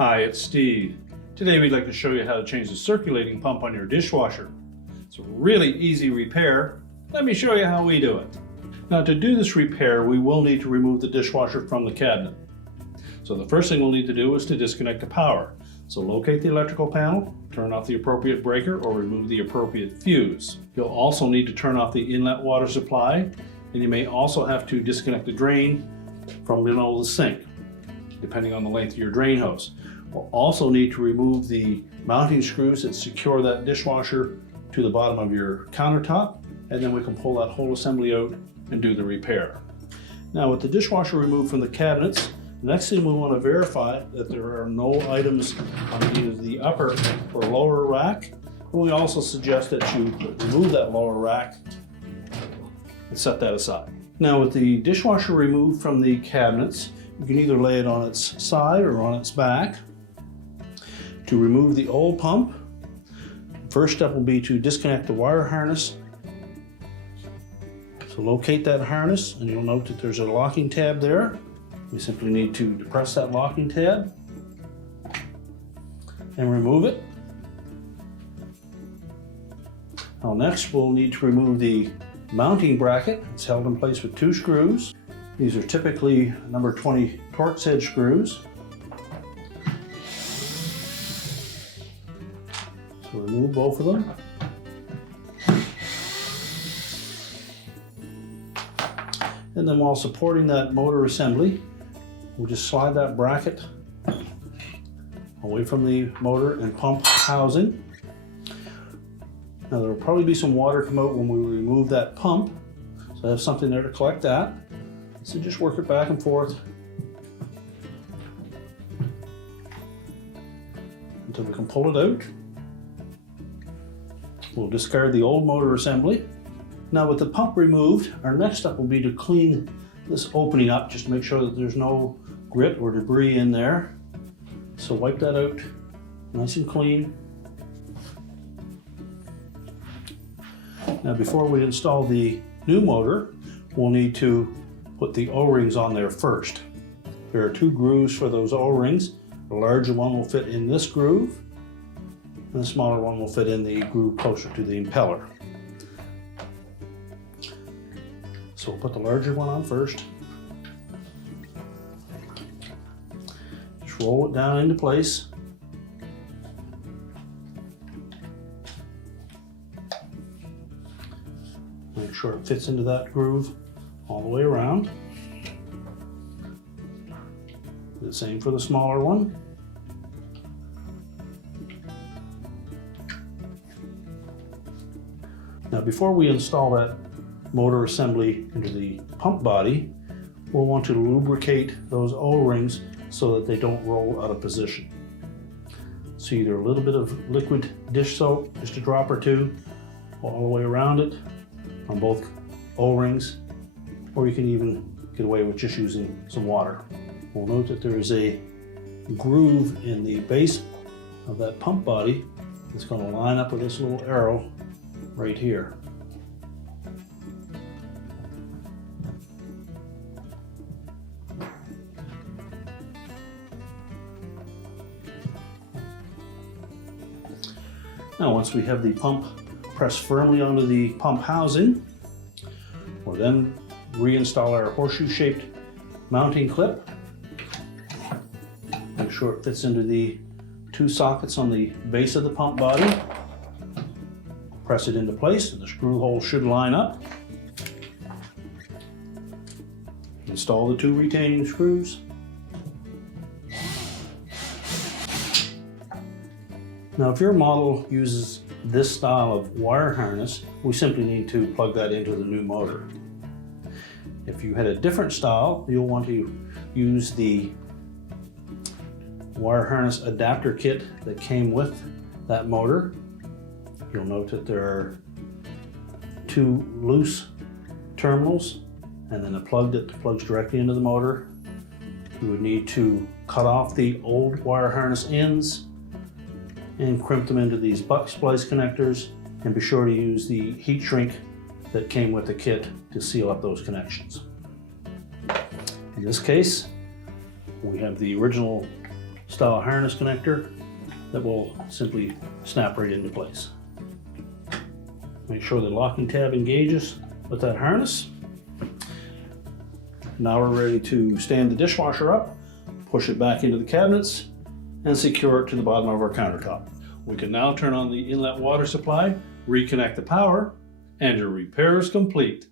Hi, it's Steve. Today we'd like to show you how to change the circulating pump on your dishwasher. It's a really easy repair. Let me show you how we do it. Now, to do this repair, we will need to remove the dishwasher from the cabinet. So the first thing we'll need to do is to disconnect the power. So locate the electrical panel, turn off the appropriate breaker or remove the appropriate fuse. You'll also need to turn off the inlet water supply, and you may also have to disconnect the drain from below the sink, depending on the length of your drain hose. We'll also need to remove the mounting screws that secure that dishwasher to the bottom of your countertop, and then we can pull that whole assembly out and do the repair. Now, with the dishwasher removed from the cabinets, the next thing we want to verify that there are no items on either the upper or lower rack. And we also suggest that you remove that lower rack and set that aside. Now, with the dishwasher removed from the cabinets, you can either lay it on its side or on its back. To remove the old pump, first step will be to disconnect the wire harness. So locate that harness, and you'll note that there's a locking tab there. You simply need to depress that locking tab and remove it. Now next, we'll need to remove the mounting bracket. It's held in place with 2 screws. These are typically number 20 Torx head screws. So remove both of them. And then while supporting that motor assembly, we'll just slide that bracket away from the motor and pump housing. Now, there will probably be some water come out when we remove that pump, so I have something there to collect that. So just work it back and forth until we can pull it out. We'll discard the old motor assembly. Now, with the pump removed, our next step will be to clean this opening up, just to make sure that there's no grit or debris in there. So wipe that out nice and clean. Now, before we install the new motor, we'll need to put the O-rings on there first. There are 2 grooves for those O-rings. The larger one will fit in this groove, and the smaller one will fit in the groove closer to the impeller. So we'll put the larger one on first. Just roll it down into place. Make sure it fits into that groove all the way around. The same for the smaller one. Now, before we install that motor assembly into the pump body, we'll want to lubricate those O-rings so that they don't roll out of position. So either a little bit of liquid dish soap, just a drop or 2, all the way around it on both O-rings, or you can even get away with just using some water. We'll note that there is a groove in the base of that pump body that's going to line up with this little arrow right here. Now, once we have the pump pressed firmly onto the pump housing, we'll then reinstall our horseshoe-shaped mounting clip. Make sure it fits into the 2 sockets on the base of the pump body. Press it into place, and the screw hole should line up. Install the 2 retaining screws. Now, if your model uses this style of wire harness, we simply need to plug that into the new motor. If you had a different style, you'll want to use the wire harness adapter kit that came with that motor. You'll note that there are 2 loose terminals and then a plug that plugs directly into the motor. You would need to cut off the old wire harness ends and crimp them into these buck splice connectors, and be sure to use the heat shrink that came with the kit to seal up those connections. In this case, we have the original style harness connector that will simply snap right into place. Make sure the locking tab engages with that harness. Now we're ready to stand the dishwasher up, push it back into the cabinets, and secure it to the bottom of our countertop. We can now turn on the inlet water supply, reconnect the power, and your repair is complete.